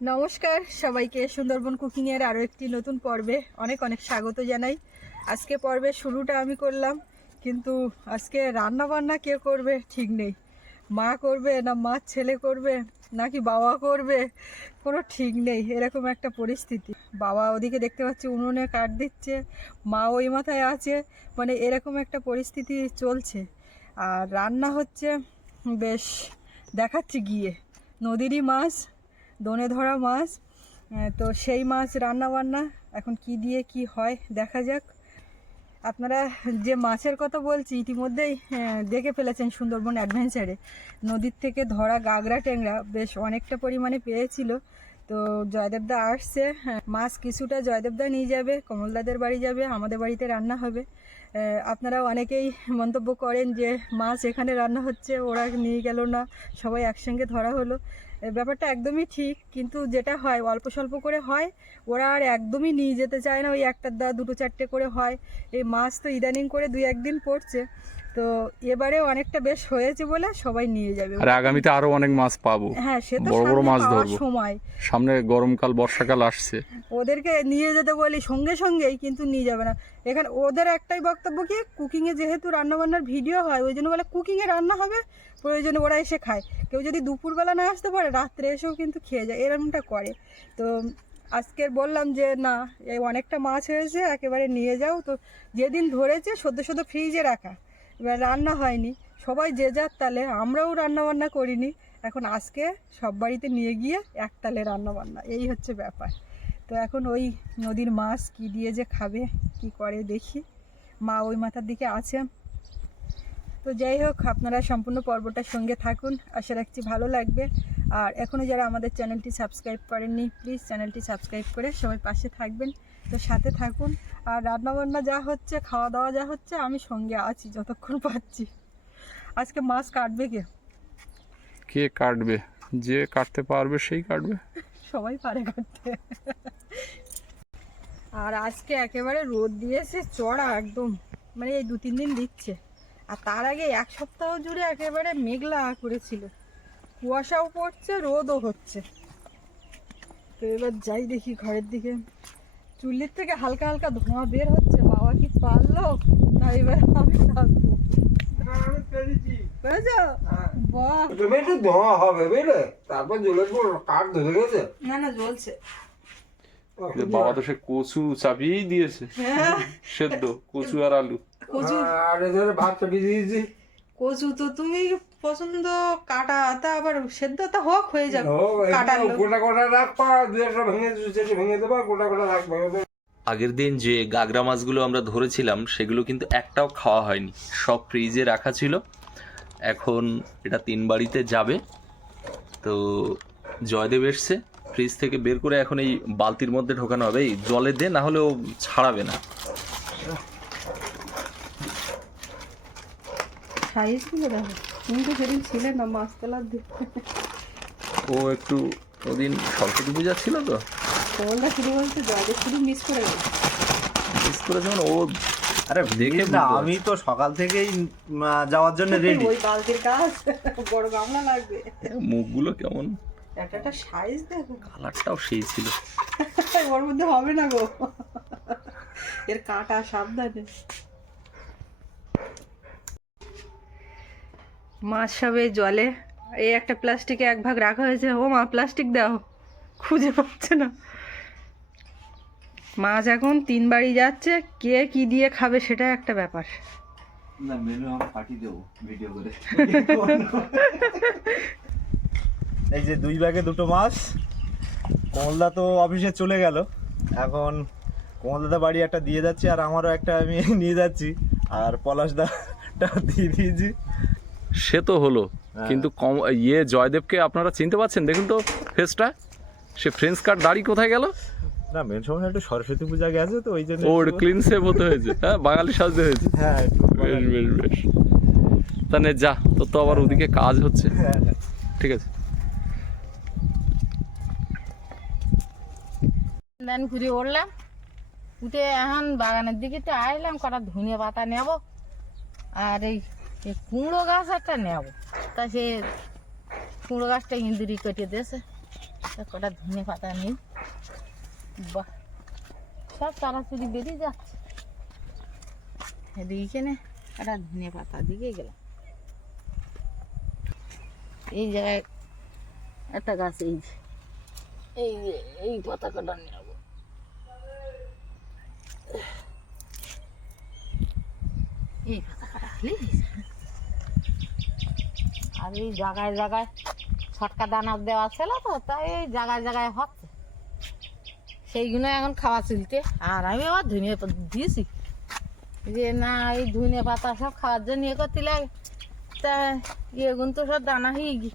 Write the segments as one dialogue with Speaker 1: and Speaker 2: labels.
Speaker 1: নমস্কার সবাইকে সুন্দরবন কুকিং এর আরও একটি নতুন পর্বে অনেক অনেক স্বাগত জানাই। আজকে পর্বের শুরুটা আমি করলাম, কিন্তু আজকে রান্না বান্না কে করবে ঠিক নেই। মা করবে না মা ছেলে করবে, নাকি বাবা করবে, কোনো ঠিক নেই, এরকম একটা পরিস্থিতি। বাবা ওদিকে দেখতে পাচ্ছি উনুনে কাঠ দিচ্ছে, মা ওই মাথায় আছে মানে এরকম একটা পরিস্থিতি চলছে। আর রান্না হচ্ছে, বেশ দেখাচ্ছি গিয়ে, নদীরই মাছ দোনে ধরা মাছ তো সেই মাছ রান্না বান্না এখন কি দিয়ে কি হয় দেখা যাক। আপনারা যে মাছের কথা বলছি ইতিমধ্যেই দেখে ফেলেছেন সুন্দরবন অ্যাডভেঞ্চারে নদীর থেকে ধরা গাগরা ট্যাংরা বেশ অনেকটা পরিমাণে পেয়েছিল। তো জয়দেবদা আসছে হ্যাঁ, মাছ কিছুটা জয়দেবদা নিয়ে যাবে কমলদাদের বাড়ি যাবে আমাদের বাড়িতে রান্না হবে। আপনারা অনেকেই মন্তব্য করেন যে মাছ এখানে রান্না হচ্ছে ওরা নিয়ে গেল না সবাই একসঙ্গে ধরা হলো। ব্যাপারটা একদমই ঠিক, কিন্তু যেটা হয়, অল্প স্বল্প করে হয়, ওরা আর একদমই নিয়ে যেতে চায় না, ওই একটার দা দুটো চারটে করে হয়। এই মাছ তো ইদানিং করে দুই একদিন পড়ছে। তো এবারে অনেকটা বেশ হয়েছে বলে সবাই নিয়ে যাবে।
Speaker 2: আর আগামীতে আরও অনেক মাছ পাবো।
Speaker 1: হ্যাঁ সে তো
Speaker 2: বড় বড় মাছ ধরবো।
Speaker 1: সময়।
Speaker 2: সামনে গরমকাল বর্ষাকাল আসছে।
Speaker 1: ওদেরকে নিয়ে যেতে বলি সঙ্গে সঙ্গেই কিন্তু নিয়ে যাবে না। এখানে ওদের একটাই বক্তব্য কি কুকিংয়ে যেহেতু রান্নাবান্নার ভিডিও হয় ওই জন্য বলে কুকিংয়ে রান্না হবে প্রয়োজনে ওরা এসে খায়। কেউ যদি দুপুরবেলা না আসতে পারে রাত্রে এসেও কিন্তু খেয়ে যায় এরকমটা করে। তো আজকের বললাম যে না এই অনেকটা মাছ হয়েছে একেবারে নিয়ে যাও। তো যেদিন ধরেছে সদ্য সদ্য ফ্রিজে রাখা। এবার রান্না হয়নি। সবাই যে যার তালে, আমরাও রান্না বান্না করিনি। এখন আজকে সব বাড়িতে নিয়ে গিয়ে এক তালে রান্না বান্না এই হচ্ছে ব্যাপার। তো এখন ওই নদীর মাছ কি দিয়ে যে খাবে, কি করে দেখি। মা ওই মাথার দিকে আছে। তো যাই হোক, আপনারা সম্পূর্ণ পর্বটার সঙ্গে থাকুন। আশা রাখছি ভালো লাগবে। আর এখনও যারা আমাদের চ্যানেলটি সাবস্ক্রাইব করেননি, প্লিজ চ্যানেলটি সাবস্ক্রাইব করে সবাই পাশে থাকবেন। তো সাথে থাকুন। আর রান্নাবান্না যা হচ্ছে খাওয়া দাওয়া যা হচ্ছে আমি সঙ্গে আছি যতক্ষণ পাচ্ছি। আজকে মাছ কাটবে কে?
Speaker 2: কে কাটবে? যে কাটতে পারবে সেই কাটবে।
Speaker 1: সবাই পারে কাটতে। আর আজকে একেবারে রোদ দিয়েছে চড়া একদম। মানে এই দু তিন দিন দিচ্ছে। আর তার আগে এক সপ্তাহ জুড়ে একেবারে মেঘলা করেছিল। কুয়াশাও পড়ছে রোদও হচ্ছে। তো এবার যাই দেখি ঘরের দিকে। চুল্লির থেকে হালকা হালকা ধোঁয়া বের হচ্ছে বাবা কি পারল? না এবার আমি থাকব।
Speaker 3: ধোঁয়া হবে বুঝলে? তারপর কাঠ ধরে গেছে।
Speaker 1: না না জ্বলছে।
Speaker 2: বাবা তো সে কচু চাপিয়েই দিয়েছে।
Speaker 1: হ্যাঁ।
Speaker 2: সেদ্ধ কচু আর আলু।
Speaker 1: কচু।
Speaker 3: আর এদের ভাত চাপিয়ে দিয়েছি।
Speaker 1: কচু তো তুমি পছন্দ কাটা তা আবার সেদ্ধ তা হোক হয়ে যাবে লোক।
Speaker 3: গোটা গোটা রাখবা দু একটা ভেঙে ভেঙে দেবা গোটা গোটা রাখবা
Speaker 4: আগের দিন যে গাগরা মাছগুলো আমরা ধরেছিলাম সেগুলো কিন্তু একটাও খাওয়া হয়নি। সব ফ্রিজে রাখা ছিল। এখন এটা তিন বাড়িতে যাবে। তো জয়দেব এসছে ফ্রিজ থেকে বের করে এখন এই বালতির মধ্যে ঢোকানো হবে। এই জলে দে না হলে ও ছাড়াবে না।
Speaker 1: সাইজগুলো দেখো তুমি তো সেদিন ছিলে না মাছ তোলার
Speaker 4: ও একটু ওদিন সরস্বতী পূজা ছিল তো?
Speaker 1: কমলদা শুধু বলছে জলে শুধু মিস করে গেছে।
Speaker 4: মিস করে যেমন ও
Speaker 5: আরে
Speaker 4: দেখে
Speaker 5: না আমি তো সকাল থেকেই যাওয়ার জন্য রেডি
Speaker 1: ওই বালতির কাজ বড় গামলা লাগবে।
Speaker 4: মুখগুলো কেমন?
Speaker 1: একটা একটা সাইজ দেখো।
Speaker 4: কালারটাও সেই ছিল।
Speaker 1: ওর মধ্যে হবে না গো। এর কাটা সাবধানে। মাছ সবে জলে। এই একটা প্লাস্টিকে এক ভাগ রাখা হয়েছে। ও মা প্লাস্টিক দাও। খুঁজে পাচ্ছে না। মাছ এখন তিন বাড়ি যাচ্ছে কে কি দিয়ে খাবে সেটা একটা ব্যাপার।
Speaker 5: না মেনু আমি পাঠিয়ে দেবো ভিডিও করে। এই যে দুই ব্যাগে দুটো মাছ। কমলদা তো অফিসে চলে গেল। এখন কমলদা বাড়ি একটা দিয়ে যাচ্ছে আর আমারও একটা আমি নিয়ে যাচ্ছি। আর পলাশদাটা দিয়ে দিয়েছি।
Speaker 2: সে তো হলো। কিন্তু কম ইয়ে জয়দেবকে আপনারা চিনতে পারছেন দেখুন তো ফেসটা সে ফ্রেঞ্চ কার্ড দাড়ি কোথায় গেল?
Speaker 5: না মেন সময় একটু সরস্বতী পূজা গেছে তো ওই জন্য
Speaker 2: ওর ক্লিন সেভ হতে হয়েছে। হ্যাঁ বাঙালি সাজতে হয়েছে।
Speaker 5: হ্যাঁ
Speaker 2: বেশ বেশ বেশ। তাহলে যা তোর তো আবার ওদিকে কাজ হচ্ছে।
Speaker 5: হ্যাঁ হ্যাঁ।
Speaker 2: ঠিক আছে।
Speaker 6: দেন ঘুরে উঠলাম উঠে এখন বাগানের দিকে তো আইলাম কটা ধনিয়া পাতা নেব। আর এই এই কুমড়ো গাছ একটা নেব। তা সে কুমড়ো গাছটা ইন্দুরি কেটে দিয়েছে। কটা ধনে পাতা নেই বাহ, সব চারাচুরি বেরিয়ে যাচ্ছে। এইখানে একটা ধনে পাতা দিকে গেলাম। এই জায়গায় একটা গাছ, এই যে এই যে, এই পাতা কটা নেব। এই পাতা কাটা হলে আর এই জায়গায় জায়গায় ছটকা দানা দেওয়া ছিল তো তাই এই জায়গায় জায়গায় হচ্ছে। সেইগুলো এখন খাওয়া চলতে আর আমি আবার ধনিয়া পাতা দিয়েছি। যে না এই ধনে পাতা সব খাওয়ার জন্য ইয়ে করতে লাগে তা এগুন তো সব দানা হয়ে গি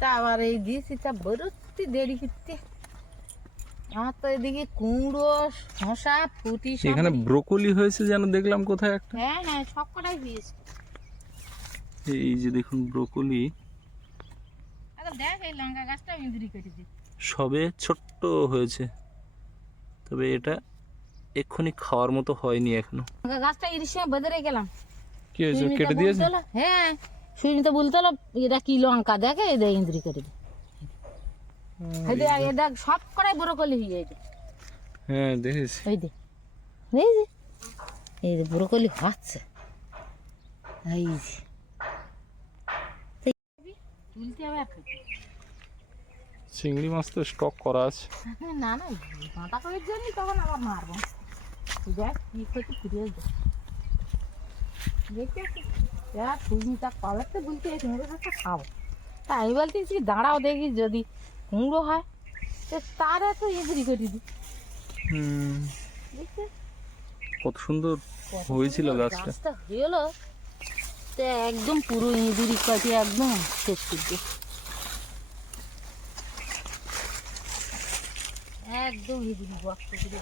Speaker 6: তা আবার এই দিয়েছি তা বেরোতে দেরি করতে আমার তো এদিকে কুমড়ো শশা ফুটি
Speaker 2: এখানে ব্রোকলি হয়েছে যেন দেখলাম কোথায় একটা।
Speaker 6: হ্যাঁ হ্যাঁ সব কটাই দিয়েছি
Speaker 2: এই যে দেখুন ব্রোকলি।
Speaker 6: এখন দেখ এই লঙ্কা গাছটা ইঁদুরি কেটেছি
Speaker 2: সবে ছোট্ট হয়েছে। তবে এটা এক্ষুনি খাওয়ার মতো হয়নি
Speaker 6: এখনও। গাছটা এর সময় বেঁধে গেলাম
Speaker 2: কি হয়েছে? কেটে দিয়েছে?
Speaker 6: হ্যাঁ সুইমিতে বলতে হলো এটা কি লঙ্কা? দেখে এটা ইন্দ্রি কেটে দে। এটা সব কটাই বড় করলে হয়ে যায়
Speaker 2: হ্যাঁ দেখেছি।
Speaker 6: এই দে এই যে এই যে ব্রোকলি হচ্ছে। এই যে। তুলতে হবে আর খেতে।
Speaker 2: চিংড়ি মাছ তো স্টক করা আছে।
Speaker 6: না না মাথা করার জন্য তখন আবার মারবো। দেখ কি ফিরে তুমি তা বলতে কুমড়ো শাকটা খাব। তা আমি বলতেছি দাঁড়াও দেখি যদি কুমড়ো হয়। তো তার এত ইঁদুরি করে দিই
Speaker 2: কত সুন্দর হয়েছিল গাছটা।
Speaker 6: গাছটা হলো। তো একদম পুরো ইঁদুরি কাটিয়ে একদম শেষ করে দিয়ে একদম ইঁদুরি বক্ত করে।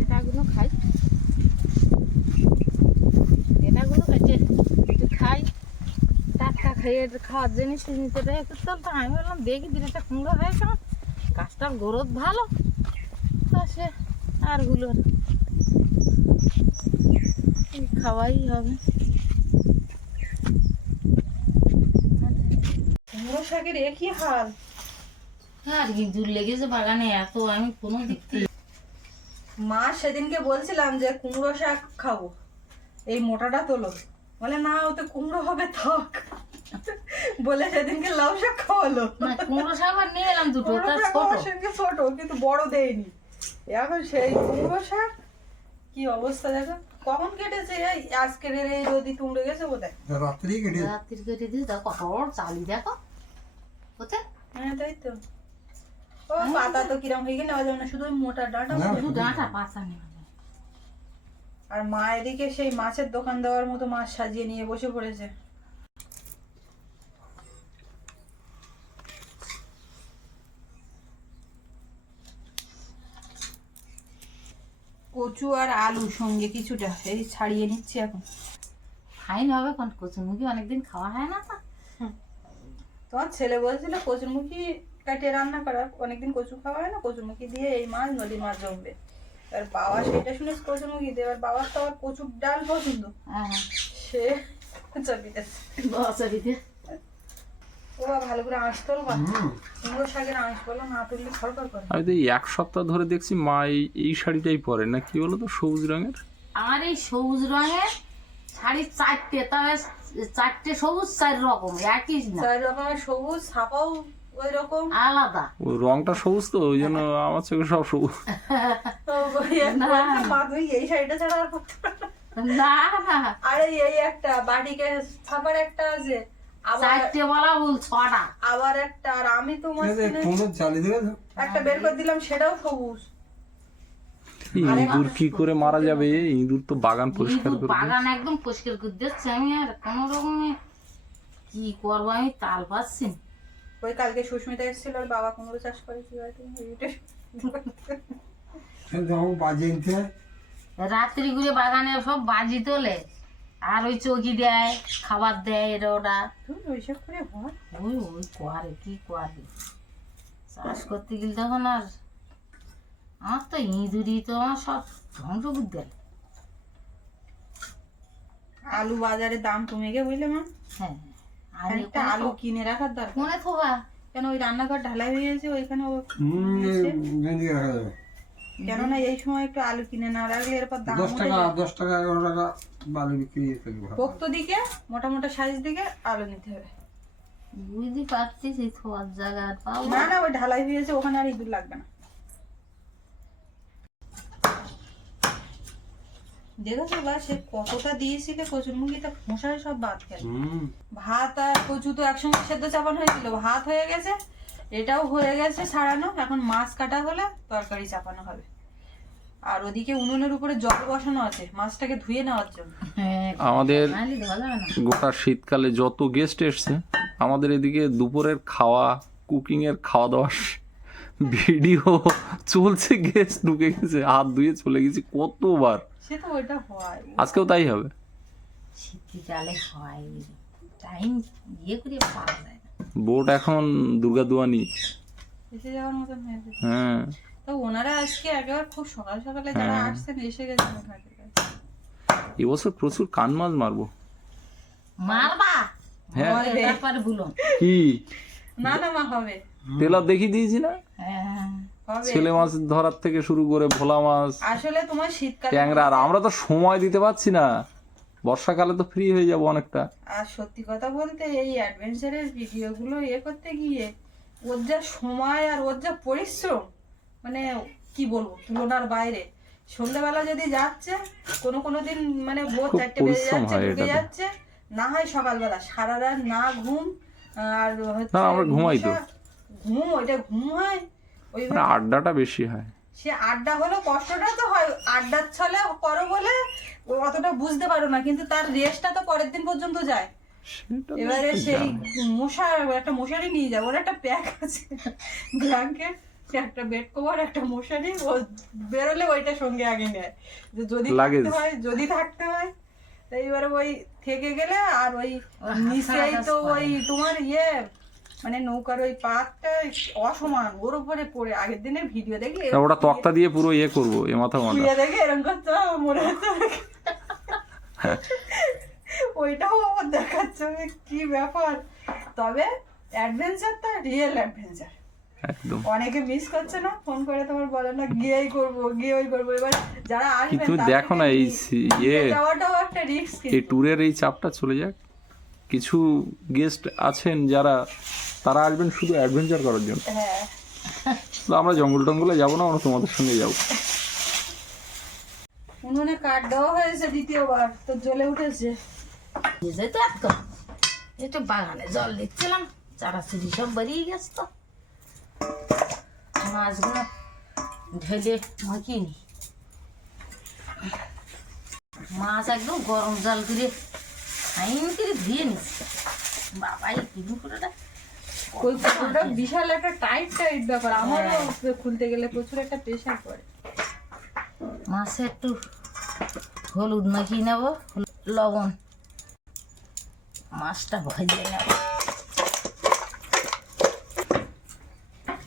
Speaker 6: এটাগুলো খাই। এটাগুলো খাইছে। খাই। টাটকা খাইয়ে খাওয়ার জিনিস দেয় একটু তো আমি বললাম, দেখি দিনটা কুমড়ো হয়েছে। গাছটার গ্রোথ ভালো। তা সে আরগুলো খাওয়াই হবে।
Speaker 1: কুমড়ো শাকের একই হাল?
Speaker 6: আর কি দূর লেগেছে বাগানে এত আমি কোনো দিক থেকে
Speaker 1: মা সেদিনকে বলছিলাম যে কুমড়ো শাক খাব। এই মোটাটা তোলো। বলে না ওতে কুমড়ো হবে থক বলে সেদিনকে লাউ শাক খাওয়ালো।
Speaker 6: না কুমড়ো শাক আর নিয়ে এলাম দুটো তার ছোট।
Speaker 1: সঙ্গে ছোট কিন্তু বড় দেয়নি। এখন সেই কুমড়ো শাক কি অবস্থা দেখো। কখন কেটেছে এই? আজকের এই রোদি তুমড়ে গেছে বোধহয়
Speaker 3: রাত্রি কেটে
Speaker 6: রাত্রির কেটে দিস দেখো কত চালি দেখো। কোথায়?
Speaker 1: হ্যাঁ তাই তো। ও পাতা তো কিরম হয়ে গেলে না শুধু মোটা ডাঁটা
Speaker 6: শুধু ডাঁটা পাতা নেই
Speaker 1: আর মা এদিকে সেই মাছের দোকান দেওয়ার মতো মাছ সাজিয়ে নিয়ে বসে পড়েছে। কচু আর আলু সঙ্গে কিছুটা। এই ছাড়িয়ে নিচ্ছি এখন।
Speaker 6: ফাইন হবে কোন কচুরমুখী অনেকদিন খাওয়া হয় না তো।
Speaker 1: তোমার ছেলে বলছিল কচুরমুখী কাটিয়ে রান্না করা। অনেকদিন কচু খাওয়া হয় না কচুরমুখী দিয়ে এই মাছ নদী মাছ জমবে। এবার বাবা সেটা শুনে কচুরমুখী দিয়ে এবার বাবার তো আবার কচুর ডাল পছন্দ।
Speaker 6: হ্যাঁ
Speaker 1: সে চাপিতেছে
Speaker 6: বছরিতে
Speaker 2: আমি তো এই এক সপ্তাহ ধরে দেখছি মা এই শাড়িটাই পরে। না কি বলো তো সবুজ রঙের?
Speaker 6: আমার এই সবুজ রঙের শাড়ি চারটে তবে চারটে সবুজ চার রকম একই না?
Speaker 1: চার রকমের সবুজ ছাপাও ওই রকম।
Speaker 6: আলাদা।
Speaker 2: ও রংটা সবুজ তো ওই জন্য আমার চোখে সব সবুজ।
Speaker 1: এই শাড়িটা ছাড়া আর না।
Speaker 6: না। না।
Speaker 1: আরে এই একটা বাটিকে ছাপার একটা আছে
Speaker 6: চারটে বলা ভুল ছটা।
Speaker 1: আবার একটা আর আমি তোমার
Speaker 3: ফোনে চালিয়ে দেবে তো?
Speaker 1: একটা বের করে দিলাম সেটাও সবুজ।
Speaker 2: ইঁদুর কি করে মারা যাবে? ইঁদুর তো বাগান পরিষ্কার করে
Speaker 6: বাগান একদম পরিষ্কার করে দিচ্ছে আমি আর কোনো রকমে কি করব আমি তাল পাচ্ছি
Speaker 1: ওই কালকে সুস্মিতা এসেছিল আর বাবা কুমড়ো চাষ করে কি হয় তুমি
Speaker 3: বাজে
Speaker 6: রাত্রি ঘুরে বাগানে সব বাজি তোলে। আর ওই চৌকি দেয় খাবার দেয়
Speaker 1: ওইসব করে হয়।
Speaker 6: ওই ওই করে কি করে চাষ করতে গেলে তখন আর আমার তো ইঁদুরি তো আমার সব ধ্বংস করে দেয়
Speaker 1: আলু বাজারে দাম কমে গে বুঝলে মা?
Speaker 6: হ্যাঁ আর
Speaker 1: একটা আলু কিনে রাখার দরকার।
Speaker 6: মনে থোবা
Speaker 1: কেন ওই রান্নাঘর ঢালাই হয়ে গেছে ওইখানে ও- কেননা এই সময় একটু আলু কিনে না রাখলে এরপর দাম
Speaker 3: দশ টাকা দশ টাকা এগারো টাকা বালু বিক্রি
Speaker 1: পোক্ত দিকে মোটা মোটা সাইজ দিকে আলু নিতে হবে।
Speaker 6: বুঝতে পারছিস এই থোয়ার জায়গা আর পাবো
Speaker 1: না। না ওই ঢালাই হয়ে গেছে ওখানে আর ইঁদুর লাগবে না। দেখেছ বা সে কতটা দিয়েছিলে কচুর মুগিটা খোসায় সব বাদ গেল। ভাত আর কচু তো একসঙ্গে সেদ্ধ চাপানো হয়েছিল। ভাত হয়ে গেছে এটাও হয়ে গেছে ছাড়ানো। এখন মাছ কাটা হলে তরকারি চাপানো হবে। আর ওদিকে উনুনের উপরে জল বসানো আছে মাছটাকে ধুয়ে নেওয়ার জন্য।
Speaker 6: হ্যাঁ
Speaker 2: আমাদের গোটা শীতকালে যত গেস্ট এসছে আমাদের এদিকে দুপুরের খাওয়া কুকিংয়ের খাওয়া দাওয়া ভিডিও চলছে গেস্ট ঢুকে গেছে হাত ধুয়ে চলে গেছি কতবার।
Speaker 1: সে তো ওইটা হয়।
Speaker 2: আজকেও তাই হবে?
Speaker 6: শীতকালে হয় টাইম ইয়ে করে পাওয়া যায়
Speaker 2: বোট এখন দুর্গা দুয়ানি।
Speaker 1: এসে যাওয়ার মতন
Speaker 2: হ্যাঁ।
Speaker 1: তো ওনারা আজকে একেবারে খুব সকাল সকালে যারা
Speaker 2: হ্যাঁ।
Speaker 1: আসছেন এসে গেছেন ঘাটের কাছে।
Speaker 2: এবছর প্রচুর কান মাছ মারবো।
Speaker 6: মারবা?
Speaker 2: হ্যাঁ।
Speaker 6: তারপরে ভুলো।
Speaker 2: কি?
Speaker 1: না না মা হবে।
Speaker 2: তেলার দেখিয়ে দিয়েছি না?
Speaker 6: হ্যাঁ
Speaker 2: ছেলে মাছ ধরার থেকে শুরু করে ভোলা মাছ
Speaker 1: আসলে তোমার শীতকালে
Speaker 2: ট্যাংরা আর আমরা তো সময় দিতে পারছি না। বর্ষাকালে তো ফ্রি হয়ে যাব অনেকটা।
Speaker 1: আর সত্যি কথা বলতে এই অ্যাডভেঞ্চারের ভিডিওগুলো ইয়ে করতে গিয়ে ওর যা সময় আর ওর যা পরিশ্রম মানে কি বলব তুলনার বাইরে। সন্ধ্যাবেলা যদি যাচ্ছে কোনো কোনো দিন মানে ভোর চারটে বেজে যাচ্ছে ঢুকে যাচ্ছে না হয় সকালবেলা সারা রাত না ঘুম আর হচ্ছে
Speaker 2: না, আমরা ঘুমাই তো।
Speaker 1: ঘুম ওইটা ঘুম হয় ওই
Speaker 2: মানে আড্ডাটা বেশি হয়।
Speaker 1: সে আড্ডা হলো কষ্টটা তো হয় আড্ডার ছলে করো বলে ও অতটা বুঝতে পারো না কিন্তু তার রেস্টটা তো পরের দিন পর্যন্ত যায়। এবারে সেই মশার একটা মশারি নিয়ে যাব ওর একটা প্যাক আছে ব্ল্যাঙ্কেট একটা বেড কভার একটা মশারি ও বেরোলে ওইটা সঙ্গে আগে নেয়। যে যদি থাকতে হয় যদি থাকতে হয় তো এইবারে ওই থেকে গেলে আর ওই নিচেই তো ওই তোমার ইয়ে মানে নৌকার ওই পাতটা অসমান ওর উপরে পড়ে। আগের দিনের ভিডিও দেখি
Speaker 2: ওটা তক্তা দিয়ে পুরো ইয়ে করব এ মাথা মাথা।
Speaker 1: দেখে এরকম করতে হবে, মনে হচ্ছে ওইটাও আমার দেখাচ্ছে কি ব্যাপার। তবে অ্যাডভেঞ্চারটা রিয়েল অ্যাডভেঞ্চার
Speaker 2: একদম।
Speaker 1: অনেকে মিস করছে না? ফোন করে তোমার বলে না গিয়েই করব গিয়ে ওই করব। এবার যারা
Speaker 2: কি
Speaker 1: আসবেন
Speaker 2: তুমি দেখো না এই ইয়ে
Speaker 1: যাওয়াটাও একটা রিস্ক
Speaker 2: এই ট্যুরের এই চাপটা চলে যাক। কিছু গেস্ট আছেন যারা তারা আসবেন শুধু অ্যাডভেঞ্চার করার জন্য।
Speaker 1: হ্যাঁ।
Speaker 2: আমরা জঙ্গল টঙ্গলে যাব না আমরা তোমাদের সঙ্গে যাব।
Speaker 1: উনুনে কাঠ দেওয়া হয়েছে দ্বিতীয়বার তো জ্বলে উঠেছে।
Speaker 6: বুঝে তো এত একটু বাগানে জল দিচ্ছিলাম চারাচুরি সব বেরিয়ে গেছে তো। মাছগুলো ঢেলে মাখিনি মাছ একদম গরম জল করে আইন করে ধুয়ে নিচ্ছে বাবাই।
Speaker 1: ওই পুকুরটা বিশাল একটা টাইট টাইট ব্যাপার আমারও খুলতে গেলে প্রচুর একটা প্রেশার পড়ে।
Speaker 6: মাছে একটু হলুদ মাখিয়ে নেব লবণ। মাছটা ভেজে নেব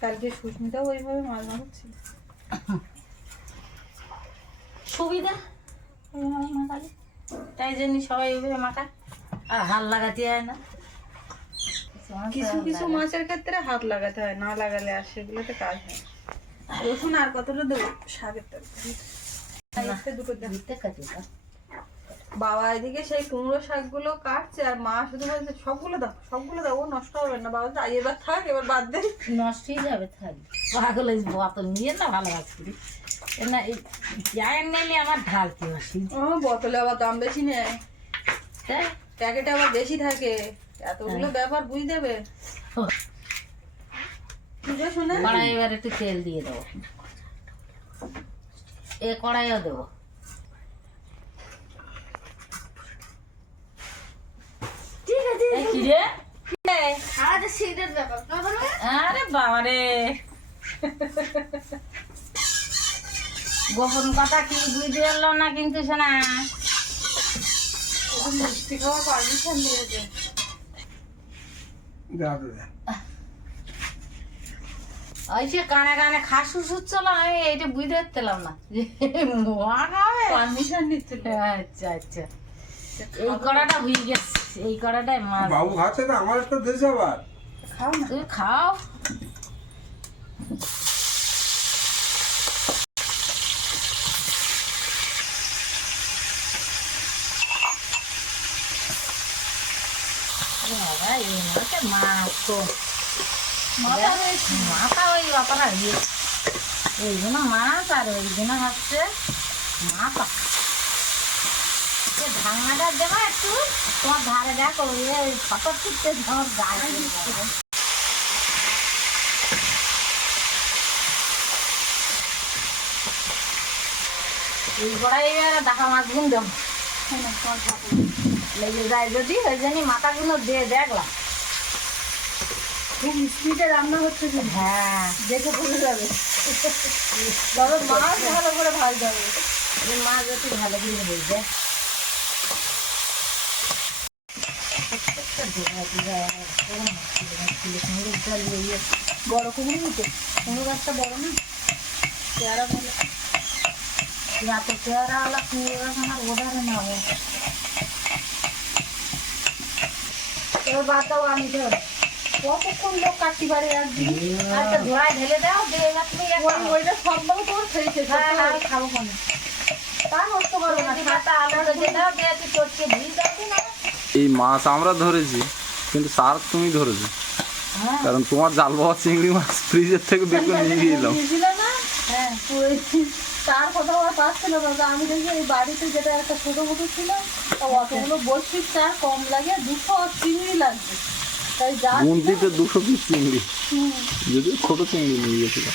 Speaker 1: কালকে সুস্মিতাও ওইভাবে মাছ মাখাচ্ছিল
Speaker 6: সুবিধা? মাখালে তাই জন্য সবাই ওইভাবে মাখায়। আর হাল লাগাতে হয় না।
Speaker 1: কিছু কিছু মাছের ক্ষেত্রে হাত লাগাতে হয় না লাগালে আর সেগুলোতে কাজ হয়। রসুন আর কতটা দেবো? শাকের তরকারি দুটো
Speaker 6: কাটি।
Speaker 1: বাবা এদিকে সেই কুমড়ো শাকগুলো কাটছে আর মা শুধু বলছে সবগুলো দাও সবগুলো দাও ও নষ্ট হবে না। বাবা "আই, এবার থাক এবার বাদ দে।
Speaker 6: নষ্টই যাবে থাকবে পাগল এই বোতল নিয়ে না ভালো লাগছে না এই চায়ের নিলে আমার ঢালতে আসি
Speaker 1: ও বোতলে আবার দাম বেশি নেয়।
Speaker 6: তাই
Speaker 1: প্যাকেটে আবার বেশি থাকে। এতগুলো ব্যাপার বুঝ দেবে শুনে?
Speaker 6: কড়াই এবার একটু তেল দিয়ে দেবো। এ কড়াইও দেবো এই কি রে? আরে বাবা রে গোপন কথা কি বুঝতে পারল না কিন্তু শোনা।
Speaker 1: মিষ্টি খাওয়া পারমিশন দিয়েছে
Speaker 6: ওই সে কানে কানে খাসু আমি বুঝতে না। যে মহা খাবে
Speaker 1: পারমিশন নিচ্ছিল।
Speaker 6: আচ্ছা আচ্ছা। এই কড়াটা হয়ে গেছে। এই কড়াটায় মাছ
Speaker 3: বাবু খাচ্ছে না আমার একটু দিয়েছে আবার।
Speaker 1: খাও না।
Speaker 6: তুই খাও। মাথা মাথা ওই বাপারা ইয়ে। এইগুলো মাছ আর ওইগুলো হচ্ছে মাথা। ঢাকনাটা দেবো একটু তোমার ধারে দেখো এই ফটো তুলতে তোমার গায়ে এই গড়াই এবার দেখা মাছ গুন দেব লেগে যায় যদি ওই জন্যই মাথাগুলো দিয়ে দেখলাম।
Speaker 1: খুব স্পিডে রান্না হচ্ছে কিন্তু।
Speaker 6: হ্যাঁ।
Speaker 1: দেখে যাবে। ধরো মাছ ভালো করে ভাজতে হবে।
Speaker 6: মাছ একটু ভালো করে বুঝবে
Speaker 1: বড় কুমড়ো নিতে কুমড়ো গাছটা বড় না পেয়ারা ভালো
Speaker 6: রাতে পেয়ারা ওলা কুমড়ো আমার ওধারে নেব এবার বাতাও আমি ধর
Speaker 1: কতক্ষণ লোক কাটতে পারে একদিন
Speaker 6: একটা ঢেলে দাও দিয়ে এবার তুমি
Speaker 1: ওইটা সব দাও তোর খেয়েছে
Speaker 6: খাব কেন
Speaker 1: তা নষ্ট করব না।
Speaker 6: ভাতটা আলাদা দিয়ে দাও দিয়ে একটু চটকে দিয়ে দাও না?
Speaker 2: এই মাছ আমরা ধরেছি কিন্তু সার তুমি ধরেছো
Speaker 6: হ্যাঁ
Speaker 2: কারণ তোমার জাল বাবা চিংড়ি মাছ ফ্রিজের থেকে বের করে নিয়ে
Speaker 6: হ্যাঁ
Speaker 1: তার পাচ্ছিল না আমি দেখি এই বাড়িতে যেটা একটা ছোট ছিল অতগুলো চার কম লাগে দুশো চিংড়ি লাগবে তাই যা
Speaker 2: গুনতিতে দুশো পিস চিংড়ি যদিও ছোট চিংড়ি নিয়ে গেছিল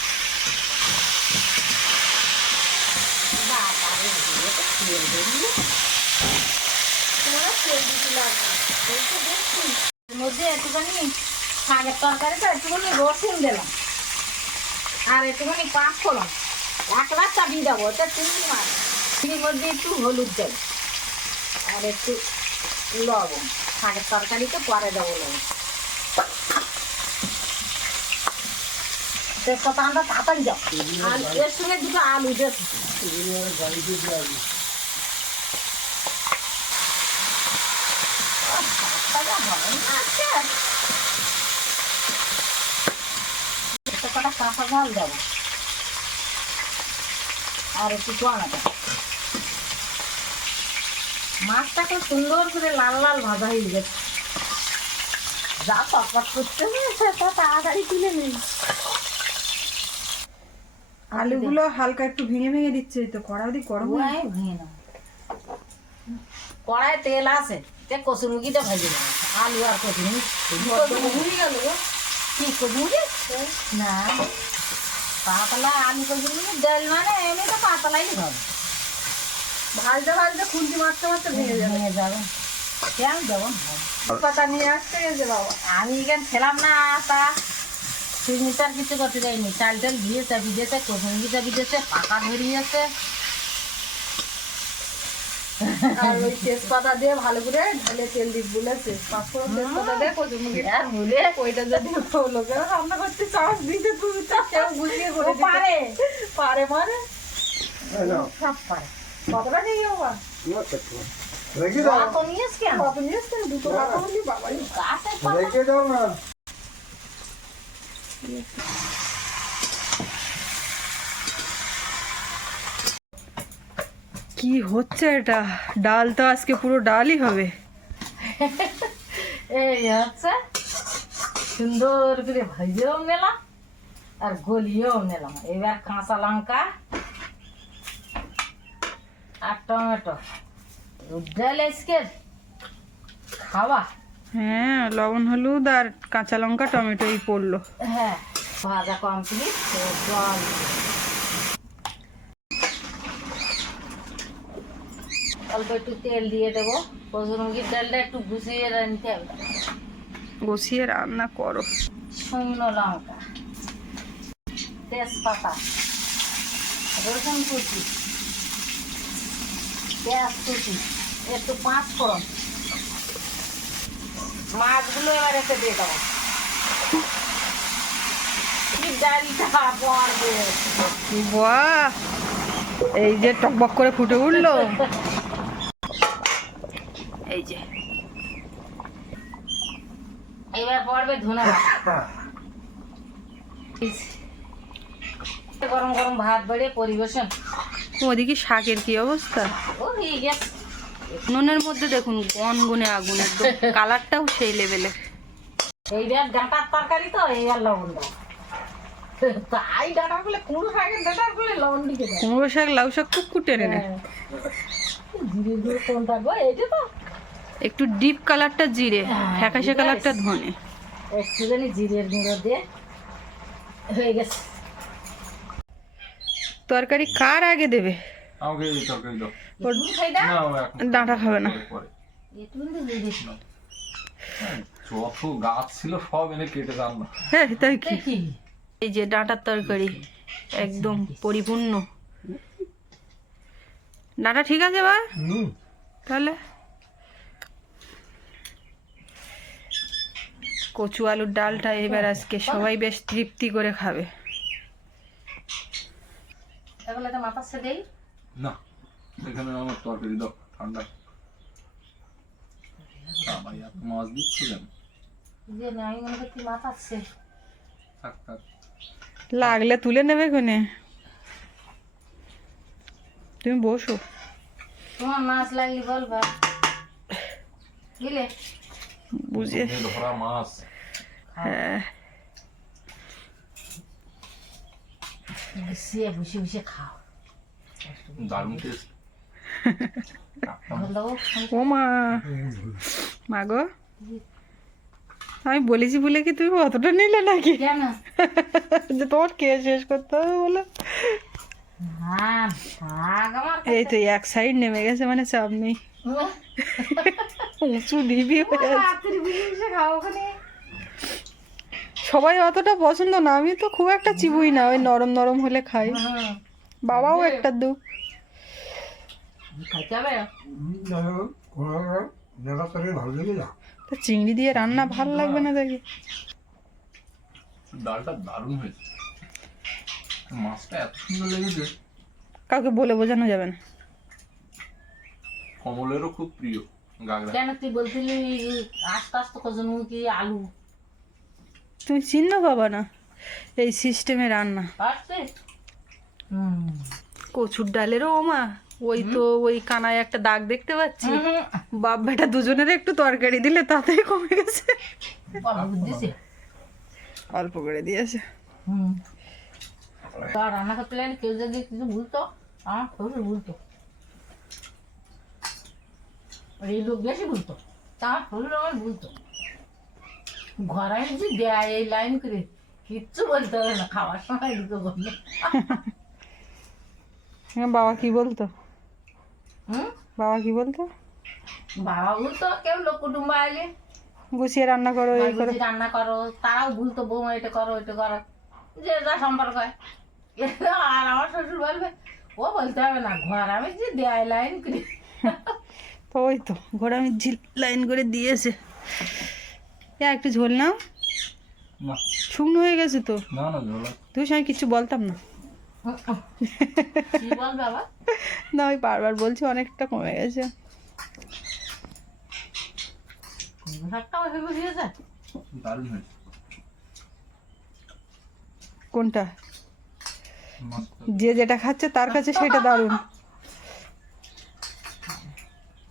Speaker 6: মধ্যে একটুখানি শাকের তরকারিটা একটুখানি রসুন দিলাম। আর একটুখানি পাঁচ ফোড়ন। এক লাখ চাপিয়ে দেবো ওটা চিংড়ি মাছ। চিংড়ির মধ্যে একটু হলুদ দেব। আর একটু লবণ। শাকের তরকারিতে পরে দেবো লবণ। আমরা তাড়াতাড়ি যাও। আর এর সঙ্গে দুটো আলু দেব আচ্ছা একটা মাছটা খুব সুন্দর করে লাল লাল ভাজা হয়ে গেছে যা চটপট করতে তাড়াতাড়ি তুলে নিই
Speaker 1: আলুগুলো হালকা একটু ভেঙে ভেঙে দিচ্ছে, তো কড়া দিয়ে গরম
Speaker 6: ভেঙে নাও কড়াই তেল আছে, তে কসুরমুখিটা ভেজে নাও আলু আর
Speaker 1: ভুলে গেল
Speaker 6: কি কসুরমুখি না। পাতলা আলু কসুরমুখি ডাল মানে এমনি তো পাতলাই হবে।
Speaker 1: ভাজতে ভাজতে খুন্তি মারতে মারতে ভেঙে যাবে।
Speaker 6: যাবে। কেন যাব
Speaker 1: পাতা নিয়ে আসতে গেছে বাবা।
Speaker 6: আমি এখানে খেলাম না তা তিন মিটার কিছু করতে যাইনি। চাল টাল দিয়েছে বিদেছে কসুরমুখিটা বিদেছে পাকা ধরিয়েছে।
Speaker 1: আর ওই তেজপাতা দিয়ে ভালো করে ঢালে তেল দিয়ে বলেছে পাঁচফোড়ন তেজপাতা দিয়ে কচুরমুখি
Speaker 6: ভুলে
Speaker 1: ওইটা যদি লোকেরা রান্না করতে চাষ দিতে তুমি তা কেউ বুঝিয়ে করে দিতে
Speaker 6: পারে।
Speaker 1: পারে মানে?
Speaker 6: সব পারে।
Speaker 1: কতটা নিয়ে বাবা
Speaker 3: তোমার একটু। রেখে দাও।
Speaker 6: কত নিয়েছ কেন?
Speaker 1: কত নিয়ে দুটো
Speaker 3: রেখে দাও না।
Speaker 1: কি হচ্ছে এটা? ডাল তো আজকে পুরো ডালই হবে।
Speaker 6: এই হচ্ছে সুন্দর করে ভেজেও নিলাম আর গলিয়েও নিলাম। এবার কাঁচা লঙ্কা আর টমেটো। ডাল আজকে খাওয়া।
Speaker 1: হ্যাঁ লবণ হলুদ আর কাঁচা লঙ্কা টমেটোই পড়ল।
Speaker 6: হ্যাঁ ভাজা কমপ্লিট জল অল্প একটু তেল দিয়ে দেবো। কসুরমুখির ডালটা একটু গুছিয়ে নিতে হবে।
Speaker 1: বসিয়ে রান্না করো।
Speaker 6: শুকনো লঙ্কা তেজপাতা রসুন কুচি পেঁয়াজ কুচি একটু পাঁচ ফোড়ন। মাছগুলো এবার এতে দিয়ে দেবো।
Speaker 1: এই যে টকবক করে ফুটে উঠল। এই যে।
Speaker 6: এবার পড়বে ধনে গরম গরম ভাত বেড়ে পরিবেশন।
Speaker 1: ওদিকে শাকের কি অবস্থা? নুনের মধ্যে দেখুন গনগুনে আগুন একদম কালারটাও সেই লেভেলে
Speaker 6: এইবার ডাঁটার তরকারি তো এইবার লবণ দাও। তাই কুমড়ো শাকের লবণ দিকে
Speaker 1: কুমড়ো শাক লাউ শাক খুব টেনে নেয়
Speaker 6: হ্যাঁ। জিরে গুঁড়ো কোনটা গো এইটা তো।
Speaker 1: একটু ডিপ কালারটা জিরে ফ্যাকাশে কালারটা ধনে।
Speaker 6: একটুখানি জিরের গুঁড়ো দিয়ে হয়ে গেছে।
Speaker 1: তরকারি কার আগে দেবে?
Speaker 2: না
Speaker 1: ডাঁটা খাবে না।
Speaker 2: হ্যাঁ, যত গাছ ছিল সব এনে কেটে রান্না
Speaker 1: হ্যাঁ তাই কি? এই যে ডাঁটার তরকারি একদম পরিপূর্ণ। ডাঁটা ঠিক আছে বা? তাহলে? কচু আলুর ডালটা এবার আজকে সবাই বেশ তৃপ্তি করে খাবে।
Speaker 6: এগুলো তো মাথা সে দেই।
Speaker 2: না এখানে আমার তরকারি দাও ঠান্ডা। এত মাছ দিচ্ছি
Speaker 6: যে না আমি মনে করছি মাথা সে
Speaker 2: থাক থাক।
Speaker 1: লাগলে তুলে নেবে কোনে তুমি বসো।
Speaker 6: তোমার মাছ লাগলি বলবা। বুঝলে
Speaker 1: বুঝে।
Speaker 2: ধরা মাছ।
Speaker 1: হ্যাঁ।
Speaker 6: বসিয়ে বসে বসে খাও।
Speaker 2: দারুণ টেস্ট
Speaker 1: ও মা। মা গো। আমি বলেছি বলে কি তুমি অতটা নিলে নাকি?
Speaker 6: কেন?
Speaker 1: যে তোমার কে শেষ করতে হবে বলো। এই তো এক সাইড নেমে গেছে মানে চাপ নেই। উঁচু হয়ে
Speaker 6: ওখানে।
Speaker 1: সবাই অতটা পছন্দ না আমি তো খুব একটা চিবুই না ওই নরম নরম হলে খাই। বাবাও একটা দু। চিংড়ি দিয়ে রান্না ভালো লাগবে না দেখি।
Speaker 2: ডালটা দারুণ হয়েছে। মাছটা এত সুন্দর লেগেছে।
Speaker 1: কাউকে বলে বোঝানো যাবে না।
Speaker 2: কমলেরও খুব প্রিয়।
Speaker 6: কেন তুই বলছিলি আস্তে আস্তে কজনমুখী আলু?
Speaker 1: তুমি চিন্ন বাবা না এই সিস্টেমে রান্না। কচুর ডালেরও ওমা ওই তো ওই কানায় একটা দাগ দেখতে পাচ্ছি। বাপ বেটা দুজনের একটু তরকারি দিলে তাতেই কমে গেছে।
Speaker 6: অল্প
Speaker 1: অল্প করে দিয়েছে।
Speaker 6: হুম। তা রান্না করতে লাগলে কেউ যদি কিছু ভুলতো আমার ভুলতো আর এই লোক বেশি ভুলতো তা শ্বশুর আমার ঘরে যদি দেয় এই লাইন করে কিচ্ছু বলতে হবে না খাওয়ার সময় বলল
Speaker 1: হ্যাঁ, বাবা কি বলতো?
Speaker 6: হুম?
Speaker 1: বাবা কি বলতো?
Speaker 6: বাবা বলতো কেউ লোক কুটুম্ব আইলে।
Speaker 1: গুছিয়ে রান্না করো এই করো।
Speaker 6: রান্না করো তারাও ভুলতো বৌমা এটা করো এটা করো। যে যা সম্পর্ক হয়। আর আমার শ্বশুর বলবে ও বলতে হবে না ঘর আমি যে দেয় লাইন করে।
Speaker 1: ওই তো ঘোড়া আমি ঝিল লাইন করে দিয়েছে। এ, একটু ঝোল নাও। শুকনো হয়ে গেছে তো?
Speaker 2: না না ঝোলা
Speaker 1: তুই আমি কিছু বলতাম না? না ওই বারবার বলছি অনেকটা কমে গেছে। কোনটা? যে যেটা খাচ্ছে তার কাছে সেটা দারুণ।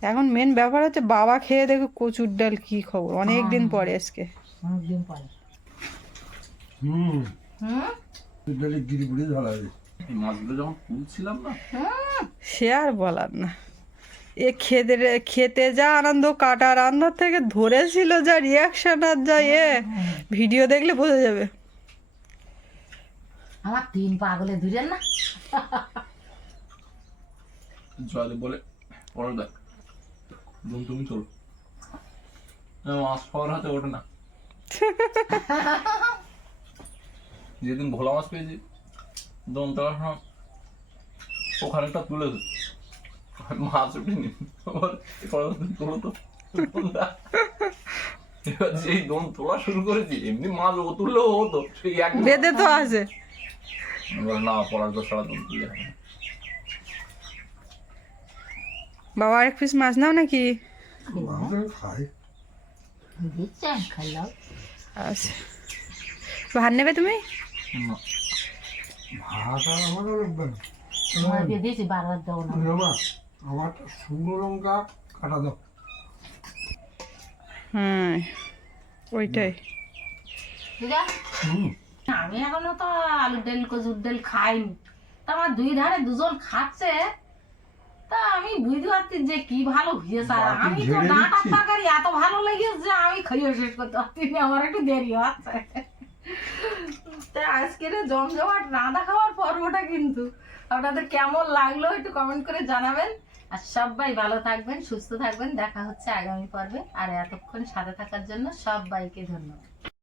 Speaker 1: এখন মেন ব্যাপার হচ্ছে বাবা খেয়ে দেখো কচুর ডাল কি খবর? অনেক দিন পরে আজকে।
Speaker 6: অনেকদিন পরে।
Speaker 3: হুম।
Speaker 6: হুম?
Speaker 3: ডালে গিরি বুড়ি ভালো হবে
Speaker 2: এই মাছগুলো যখন তুলছিলাম না
Speaker 1: সে আর বলার না। এ খেতে খেতে যা আনন্দ কাটা রান্নার থেকে ধরেছিল যা রিয়াকশন আর যা এ। ভিডিও দেখলে বোঝা যাবে।
Speaker 6: আমার তিন পাগলে ধুরেন না?
Speaker 2: জলে বলে পরে দুম তুমি তোলো না, মাছ খাওয়ার হাতে ওঠে না। যেদিন ভোলা মাছ পেয়েছি ওখানেটা তুলে। মাছ উঠেনি আবার তোলো তো। এবার যেই দম তোলা শুরু করেছি এমনি মাছ ও তুললেও হতো সেই এক
Speaker 1: বেঁধে তো আছে।
Speaker 2: এবার না পড়ার তো সারা দম তুলে হবে না।
Speaker 1: বাবা এক পিস মাছ নাও নাকি? আচ্ছা। ভাত নেবে তুমি? হ্যাঁ ওইটাই।
Speaker 6: আমি এখনও তো আলুর ডাল, কচুর ডাল খাইনি। তা আমার দুই ধারে দুজন খাচ্ছে। তা আমি বুঝতে পারছি যে কি ভালো হয়েছে। আর আমি তো ডাঁটার তরকারি এত ভালো লেগেছে যে আমি খাইয়ে শেষ করতে পারছি আমার একটু দেরি হচ্ছে। তা আজকের জমজমাট রাঁধা খাওয়ার পর্বটা কিন্তু। আপনাদের কেমন লাগল একটু কমেন্ট করে জানাবেন। আর সবাই ভালো থাকবেন সুস্থ থাকবেন দেখা হচ্ছে আগামী পর্বে। আর এতক্ষণ সাথে থাকার জন্য সবাইকে ধন্যবাদ।